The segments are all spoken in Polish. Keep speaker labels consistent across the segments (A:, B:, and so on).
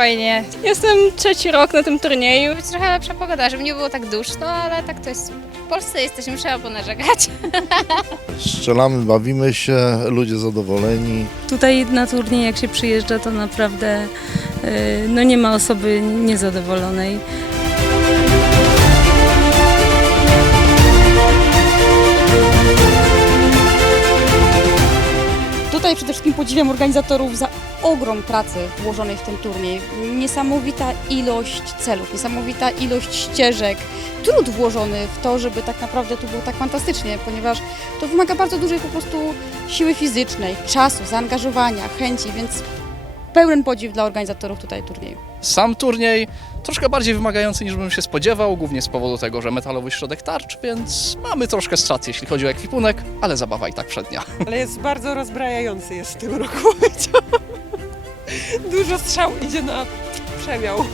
A: fajnie.
B: Jestem trzeci rok na tym turnieju.
A: Trochę lepsza pogoda, żeby nie było tak duszno, ale tak to jest. W Polsce jesteśmy, trzeba ponarzekać.
C: Strzelamy, bawimy się, ludzie zadowoleni.
B: Tutaj na turniej jak się przyjeżdża, to naprawdę y, no nie ma osoby niezadowolonej.
D: Przede wszystkim podziwiam organizatorów za ogrom pracy włożonej w ten turniej. Niesamowita ilość celów, niesamowita ilość ścieżek, trud włożony w to, żeby tak naprawdę tu było tak fantastycznie, ponieważ to wymaga bardzo dużej po prostu siły fizycznej, czasu, zaangażowania, chęci, więc pełen podziw dla organizatorów tutaj turnieju.
E: Sam turniej troszkę bardziej wymagający niż bym się spodziewał, głównie z powodu tego, że metalowy środek tarcz, więc mamy troszkę strat, jeśli chodzi o ekwipunek, ale zabawa i tak przednia.
F: Ale jest bardzo rozbrajający jest w tym roku. Dużo strzał idzie na przemiał.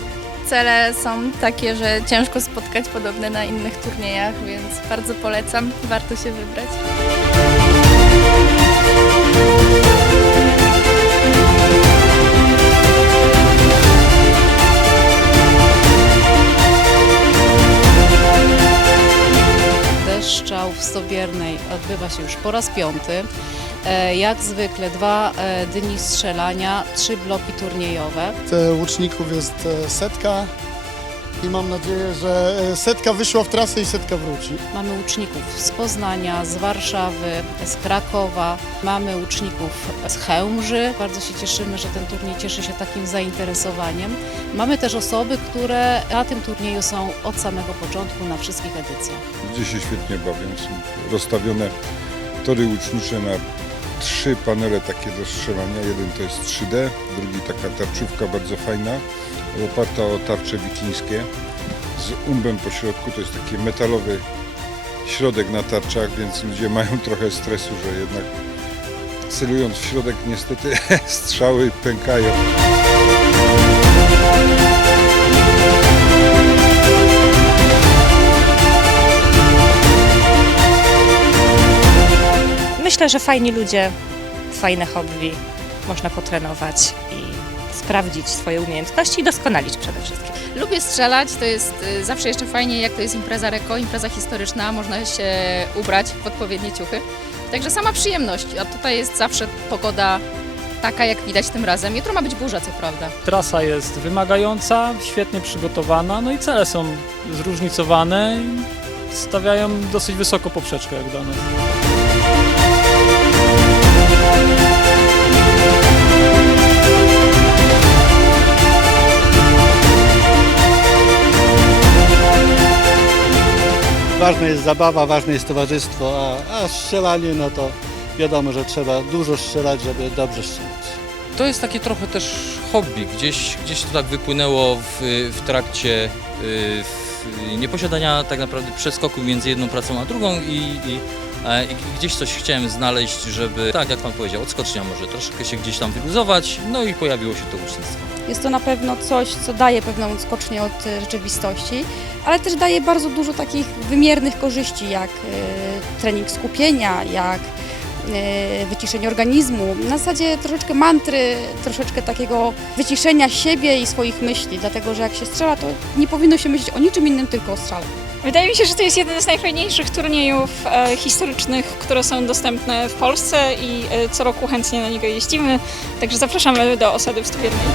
A: Cele są takie, że ciężko spotkać podobne na innych turniejach, więc bardzo polecam, warto się wybrać.
G: W Sobiernej odbywa się już po raz piąty. E, Jak zwykle dwa e, dni strzelania, trzy bloki turniejowe.
H: Łuczników jest e, setka i mam nadzieję, że e, setka wyszła w trasę i setka wróci.
G: Mamy łuczników z Poznania, z Warszawy, z Krakowa, mamy łuczników z Chełmży. Bardzo się cieszymy, że ten turniej cieszy się takim zainteresowaniem. Mamy też osoby, które na tym turnieju są od samego początku na wszystkich edycjach.
I: Ludzie się świetnie bawią. Są rozstawione tory łucznicze na trzy panele takie do strzelania. Jeden to jest 3D, drugi taka tarczówka bardzo fajna, oparta o tarcze wikińskie z umbem po środku. To jest taki metalowy środek na tarczach, więc ludzie mają trochę stresu, że jednak celując w środek niestety strzały pękają.
J: Myślę, że fajni ludzie, fajne hobby, można potrenować i sprawdzić swoje umiejętności i doskonalić przede wszystkim.
A: Lubię strzelać, to jest y, zawsze jeszcze fajnie, jak to jest impreza reko, impreza historyczna, można się ubrać w odpowiednie ciuchy. Także sama przyjemność, a tutaj jest zawsze pogoda taka, jak widać tym razem. Jutro ma być burza, co prawda.
K: Trasa jest wymagająca, świetnie przygotowana, no i cele są zróżnicowane i stawiają dosyć wysoko poprzeczkę jak dla nas.
H: Ważna jest zabawa, ważne jest towarzystwo, a, a strzelanie, no to wiadomo, że trzeba dużo strzelać, żeby dobrze strzelać.
L: To jest takie trochę też hobby, gdzieś, gdzieś to tak wypłynęło w, w trakcie y, w, nieposiadania tak naprawdę przeskoku między jedną pracą a drugą i, i, i gdzieś coś chciałem znaleźć, żeby, tak jak Pan powiedział, odskocznia może troszkę się gdzieś tam wyluzować, no i pojawiło się to ucznictwo.
D: Jest to na pewno coś, co daje pewną skocznię od e, rzeczywistości, ale też daje bardzo dużo takich wymiernych korzyści, jak e, trening skupienia, jak e, wyciszenie organizmu. Na zasadzie troszeczkę mantry, troszeczkę takiego wyciszenia siebie i swoich myśli, dlatego że jak się strzela, to nie powinno się myśleć o niczym innym, tylko o strzale.
B: Wydaje mi się, że to jest jeden z najfajniejszych turniejów e, historycznych, które są dostępne w Polsce i e, co roku chętnie na niego jeździmy. Także zapraszamy do osady w Stubiernej.